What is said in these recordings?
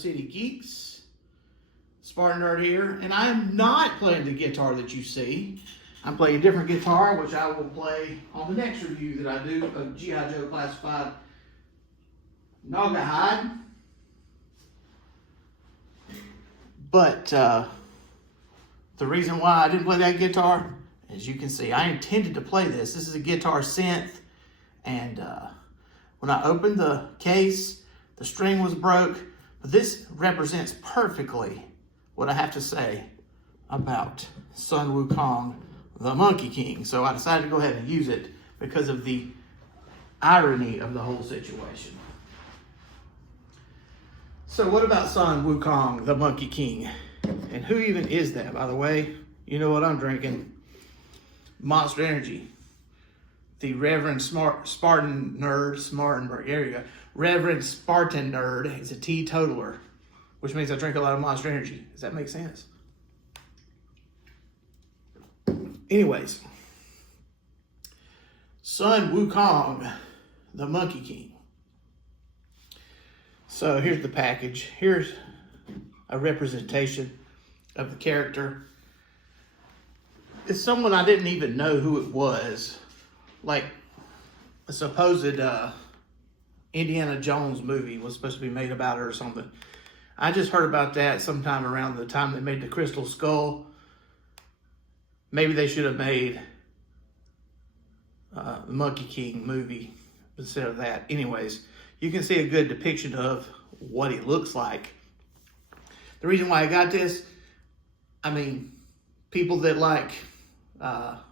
City Geeks? Spartan Nerd here, and I am not playing the guitar that you see. I'm playing a different guitar, which I will play on the next review that I do of G.I. Joe Classified Gnawgahyde. But the reason why I didn't play that guitar, as you can see, I intended to play this. This is a guitar synth, and when I opened the case, the string was broke, but this represents perfectly what I have to say about Sun Wukong, the Monkey King. So I decided to go ahead and use it because of the irony of the whole situation. So what about Sun Wukong, the Monkey King? And who even is that, by the way? You know what I'm drinking. Monster Energy. The Reverend Spartan Nerd, Smartenberg, there you go. Reverend Spartan Nerd is a teetotaler, which means I drink a lot of Monster Energy. Does that make sense? Anyways, Sun Wukong, the Monkey King. So here's the package. Here's a representation of the character. It's someone I didn't even know who it was. Like a supposed Indiana Jones movie was supposed to be made about her or something. I just heard about that sometime around the time they made the Crystal Skull. Maybe they should have made the Monkey King movie instead of that. Anyways, you can see a good depiction of what he looks like. The reason why I got this, I mean, people that like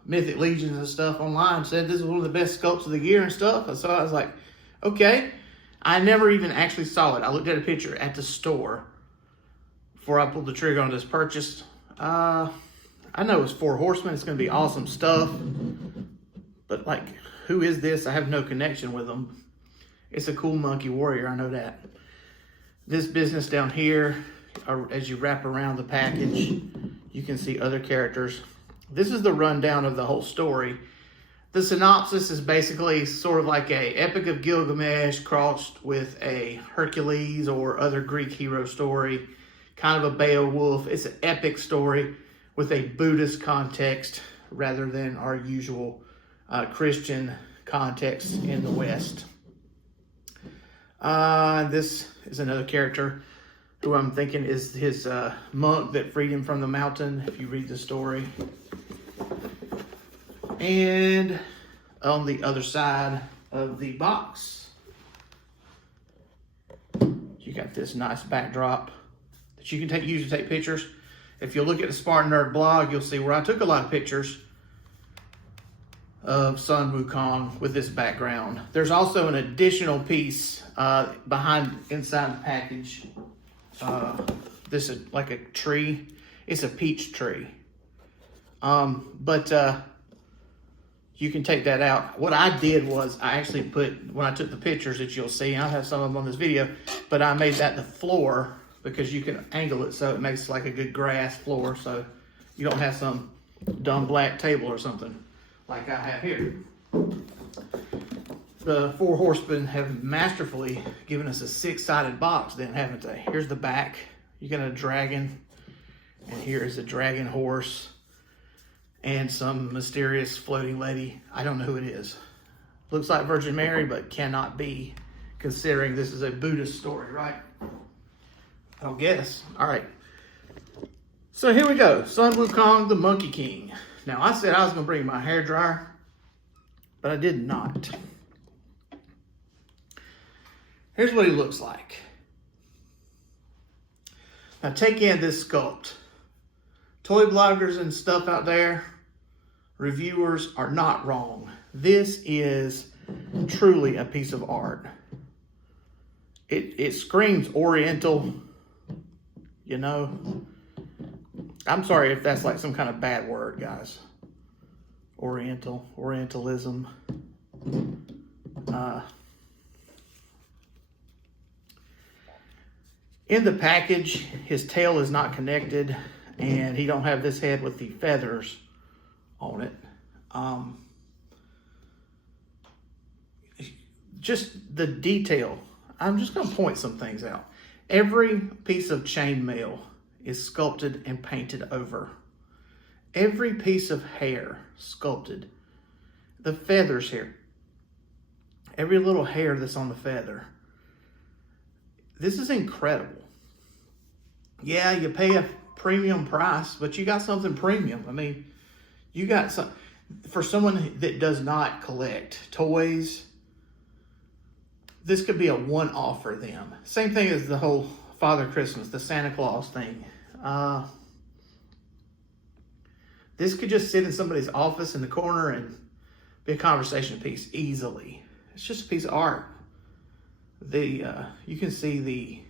Mythic Legions and stuff online said this is one of the best sculpts of the year and stuff. So I was like, okay. I never even actually saw it. I looked at a picture at the store before I pulled the trigger on this purchase. I know it's 4 Horsemen. It's going to be awesome stuff. But like, who is this? I have no connection with them. It's a cool monkey warrior. I know that. This business down here, as you wrap around the package, you can see other characters. This is the rundown of the whole story. The synopsis is basically sort of like a Epic of Gilgamesh crossed with a Hercules or other Greek hero story, kind of a Beowulf. It's an epic story with a Buddhist context rather than our usual Christian context in the West. This is another character who I'm thinking is his monk that freed him from the mountain, if you read the story. And on the other side of the box, you got this nice backdrop that you can use to take pictures. If you look at the Spartan Nerd blog, you'll see where I took a lot of pictures of Sun Wukong with this background. There's also an additional piece inside the package. This is like a tree. It's a peach tree. You can take that out. What I did was I actually put, when I took the pictures that you'll see, and I'll have some of them on this video, but I made that the floor because you can angle it so it makes like a good grass floor so you don't have some dumb black table or something like I have here. The 4 Horsemen have masterfully given us a 6-sided box then, haven't they? Here's the back. You got a dragon, and here is a dragon horse and some mysterious floating lady. I don't know who it is. Looks like Virgin Mary, but cannot be, considering this is a Buddhist story, right? I'll guess. All right. So here we go. Sun Wukong, the Monkey King. Now, I said I was going to bring my hairdryer, but I did not. Here's what he looks like. Now, take in this sculpt. Toy bloggers and stuff out there, reviewers are not wrong. This is truly a piece of art. It screams Oriental, you know. I'm sorry if that's like some kind of bad word, guys. Orientalism. In the package, his tail is not connected, and he don't have this head with the feathers on it. Just the detail. I'm just going to point some things out. Every piece of chainmail is sculpted and painted over. Every piece of hair sculpted. The feathers here. Every little hair that's on the feather. This is incredible. Yeah, you pay a premium price, but you got something premium. I mean, you got some, for someone that does not collect toys, this could be a one-off for them. Same thing as the whole Father Christmas, the Santa Claus thing. This could just sit in somebody's office in the corner and be a conversation piece easily. It's just a piece of art. You can see the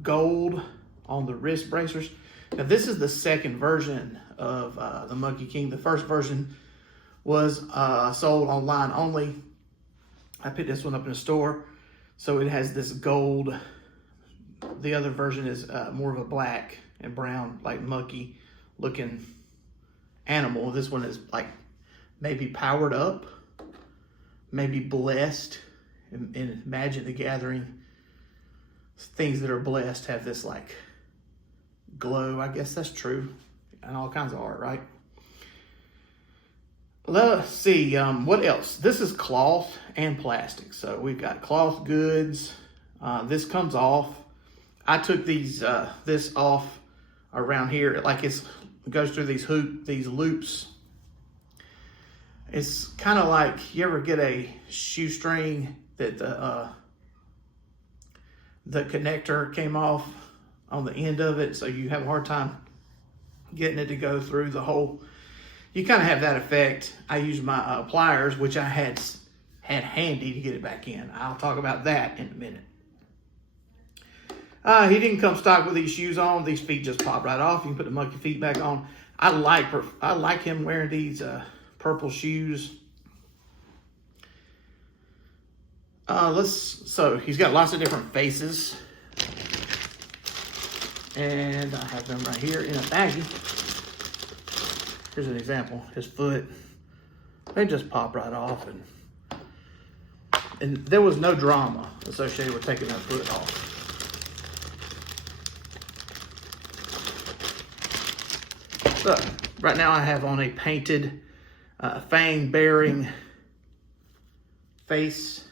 gold on the wrist bracers. Now this is the second version of the Monkey King. The first version was sold online only. I picked this one up in a store. So it has this gold. The other version is more of a black and brown, like monkey looking animal. This one is like maybe powered up, maybe blessed. And Magic the Gathering, things that are blessed have this like glow. I guess that's true. And all kinds of art, right? Let's see, what else? This is cloth and plastic. So we've got cloth goods. This comes off. I took this off around here. Like it goes through these loops. It's kind of like, you ever get a shoestring that the connector came off on the end of it, so you have a hard time getting it to go through the hole. You kind of have that effect. I use my pliers, which I had handy to get it back in. I'll talk about that in a minute. He didn't come stock with these shoes on. These feet just pop right off. You can put the monkey feet back on. I like him wearing these purple shoes. So he's got lots of different faces. And I have them right here in a baggie. Here's an example. His foot, they just pop right off. And there was no drama associated with taking that foot off. So right now I have on a painted fang-bearing face.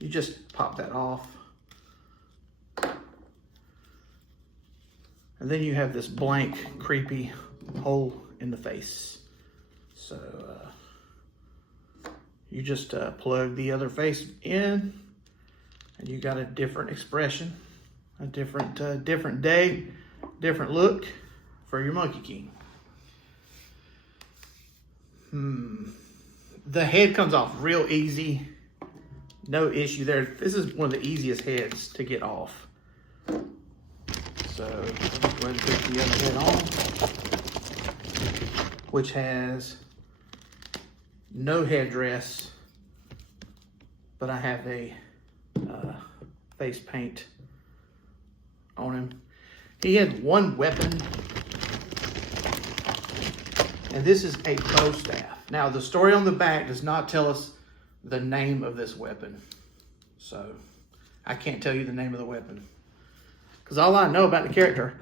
You just pop that off. And then you have this blank, creepy hole in the face. So you just plug the other face in and you got a different expression, a different day, different look for your Monkey King. The head comes off real easy. No issue there. This is one of the easiest heads to get off. So let's go ahead and put the other head on, which has no headdress, but I have a face paint on him. He had one weapon, and this is a bow staff. Now the story on the back does not tell us the name of this weapon, so I can't tell you the name of the weapon. Because all I know about the character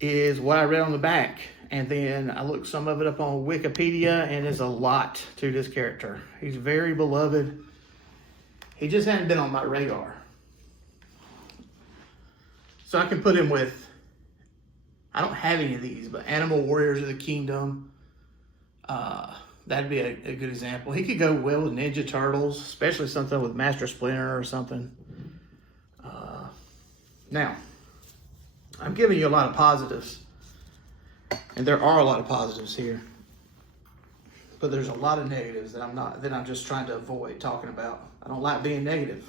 is what I read on the back. And then I looked some of it up on Wikipedia, and there's a lot to this character. He's very beloved. He just hadn't been on my radar. So I can put him with, I don't have any of these, but Animal Warriors of the Kingdom. That'd be a good example. He could go well with Ninja Turtles, especially something with Master Splinter or something. Now, I'm giving you a lot of positives, and there are a lot of positives here, but there's a lot of negatives that I'm just trying to avoid talking about. I don't like being negative.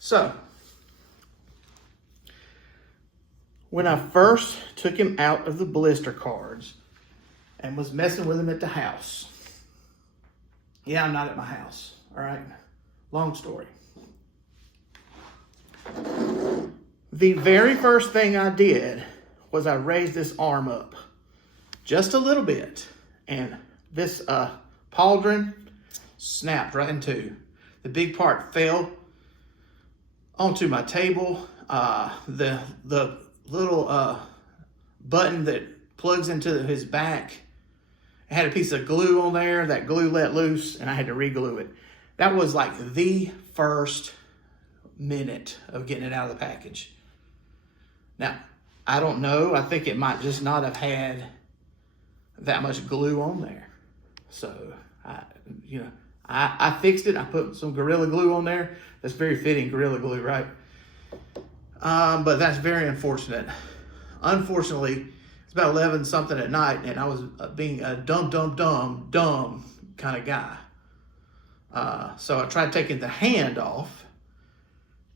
So, when I first took him out of the blister cards and was messing with him at the house, yeah, I'm not at my house, all right? Long story. The very first thing I did was I raised this arm up just a little bit, and this pauldron snapped right in two. The big part fell onto my table. The little button that plugs into his back, it had a piece of glue on there. That glue let loose, and I had to re-glue it. That was like the first minute of getting it out of the package. Now, I don't know. I think it might just not have had that much glue on there. So, I fixed it. I put some Gorilla Glue on there. That's very fitting, Gorilla Glue, right? But that's very unfortunate. Unfortunately, it's about 11 something at night, and I was being a dumb kind of guy. So I tried taking the hand off,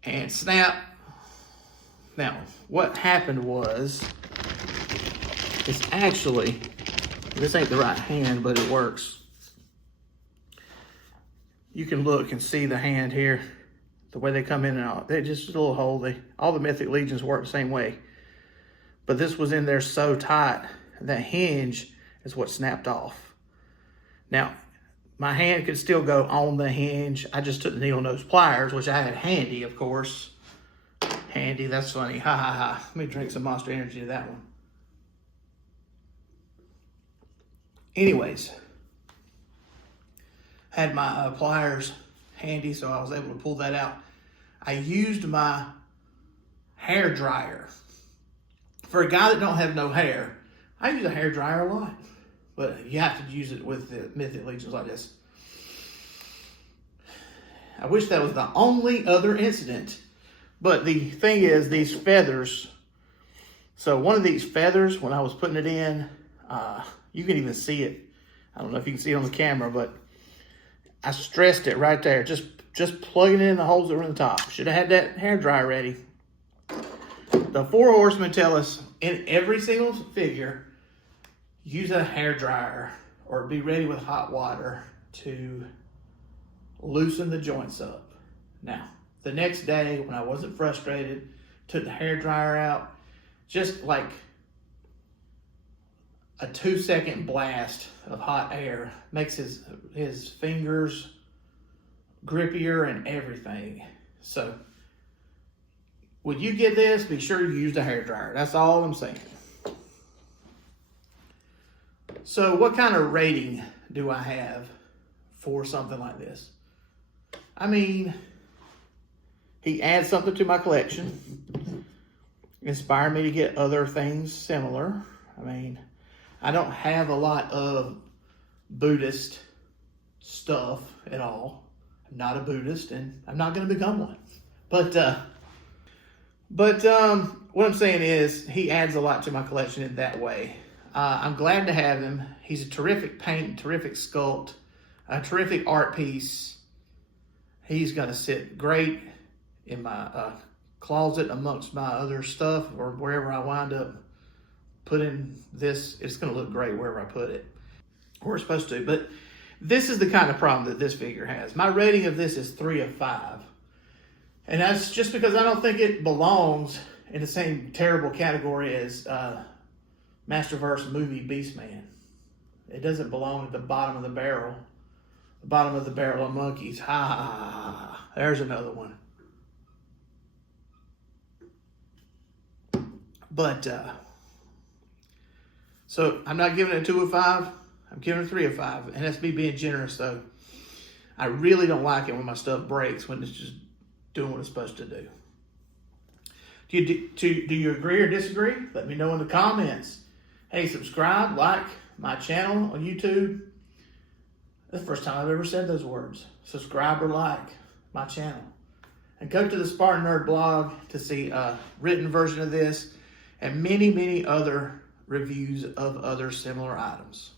and snap. Now, what happened was, it's actually, this ain't the right hand, but it works. You can look and see the hand here, the way they come in and out. They're just a little hole. All the Mythic Legions work the same way. But this was in there so tight, that hinge is what snapped off. Now, my hand could still go on the hinge. I just took the needle nose pliers, which I had handy, of course. Handy, that's funny. Ha ha ha. Let me drink some Monster Energy to that one. Anyways, had my pliers handy, so I was able to pull that out. I used my hair dryer. For a guy that don't have no hair, I use a hair dryer a lot. But you have to use it with the Mythic Legions like this. I wish that was the only other incident. But the thing is, these feathers. So one of these feathers, when I was putting it in, you can even see it. I don't know if you can see it on the camera, but I stressed it right there. Just plugging it in the holes that were in the top. Should have had that hair dryer ready. The 4 horsemen tell us in every single figure, use a hair dryer or be ready with hot water to loosen the joints up. Now, the next day when I wasn't frustrated, took the hair dryer out, just like a 2-second blast of hot air makes his fingers grippier and everything. So when you get this, be sure you use the hair dryer. That's all I'm saying. So what kind of rating do I have for something like this? I mean, he adds something to my collection. Inspired me to get other things similar. I mean, I don't have a lot of Buddhist stuff at all. I'm not a Buddhist, and I'm not going to become one. But what I'm saying is, he adds a lot to my collection in that way. I'm glad to have him. He's a terrific paint, terrific sculpt, a terrific art piece. He's going to sit great in my closet amongst my other stuff, or wherever I wind up putting this. It's going to look great wherever I put it, where it's supposed to. But this is the kind of problem that this figure has. My rating of this is 3 of 5. And that's just because I don't think it belongs in the same terrible category as MASTERVERSE movie Beastman. It doesn't belong at the bottom of the barrel. The bottom of the barrel of monkeys. Ha ha ha ha. There's another one. But, so I'm not giving it a 2 of 5. I'm giving it a 3 of 5. And that's me being generous, though. I really don't like it when my stuff breaks, when it's just doing what it's supposed to do. Do you agree or disagree? Let me know in the comments. Hey, subscribe, like my channel on YouTube. That's the first time I've ever said those words. Subscribe or like my channel. And go to the Spartan Nerd blog to see a written version of this and many, many other reviews of other similar items.